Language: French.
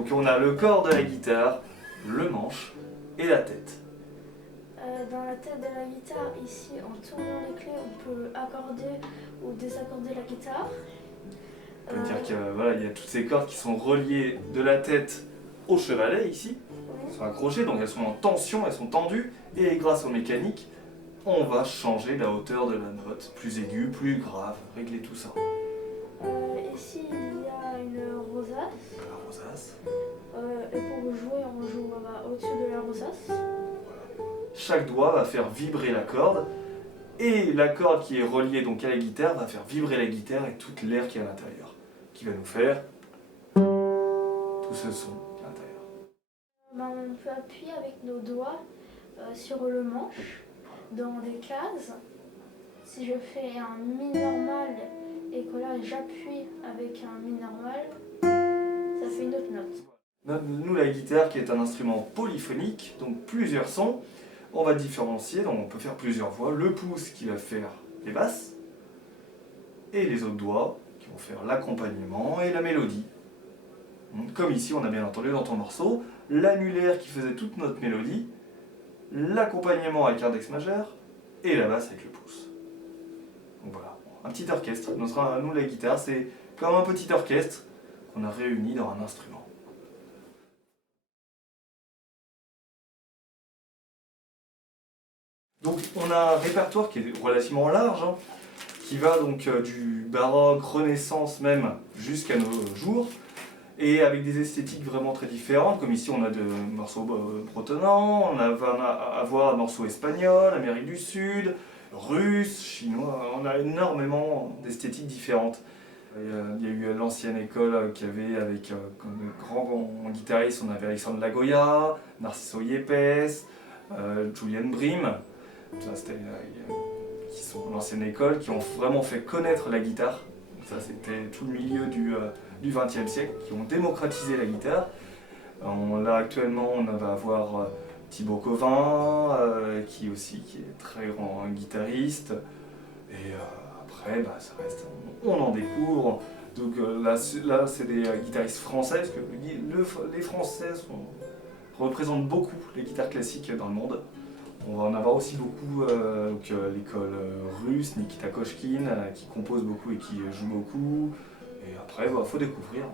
Donc on a le corps de la guitare, le manche et la tête. Dans la tête de la guitare, ici, en tournant les clés, on peut accorder ou désaccorder la guitare. On peut dire qu'il voilà, y a toutes ces cordes qui sont reliées de la tête au chevalet ici. Elles sont accrochées, donc elles sont en tension, elles sont tendues. Et grâce aux mécaniques, on va changer la hauteur de la note, plus aiguë, plus grave, régler tout ça. Ici, il y a une rosace. La rosace. Et pour jouer, on joue au-dessus de la rosace. Chaque doigt va faire vibrer la corde. Et la corde qui est reliée donc à la guitare va faire vibrer la guitare et toute l'air qui est à l'intérieur. Qui va nous faire tout ce son à l'intérieur. On peut appuyer avec nos doigts sur le manche dans des cases. Si je fais un mi normal et que là j'appuie avec un mi normal, ça fait une autre note. Nous, la guitare qui est un instrument polyphonique, donc plusieurs sons, on va différencier, donc on peut faire plusieurs voix. Le pouce qui va faire les basses et les autres doigts qui vont faire l'accompagnement et la mélodie. Comme ici on a bien entendu dans ton morceau, l'annulaire qui faisait toute notre mélodie, l'accompagnement avec index majeur et la basse avec le pouce. Donc voilà, un petit orchestre. Nous la guitare c'est comme un petit orchestre qu'on a réuni dans un instrument. Donc on a un répertoire qui est relativement large, qui va donc du baroque, renaissance même, jusqu'à nos jours, et avec des esthétiques vraiment très différentes, comme ici on a de morceaux bretonnants, on va avoir un morceau espagnol, Amérique du Sud, russe, chinois, on a énormément d'esthétiques différentes. Il y a eu l'ancienne école qui avait avec comme grands guitaristes, on avait Alexandre Lagoya, Narciso Yepes, Julian Bream. Ça, qui sont l'ancienne école, qui ont vraiment fait connaître la guitare. Donc ça c'était tout le milieu du XXe siècle, qui ont démocratisé la guitare. Là actuellement on va avoir Thibaut Covin, qui est très grand guitariste. Et après ça reste, on en découvre. Donc là c'est des guitaristes français, parce que les Français représentent beaucoup les guitares classiques dans le monde. On va en avoir aussi beaucoup, l'école russe, Nikita Koshkin, qui compose beaucoup et qui joue beaucoup. Et après, faut découvrir.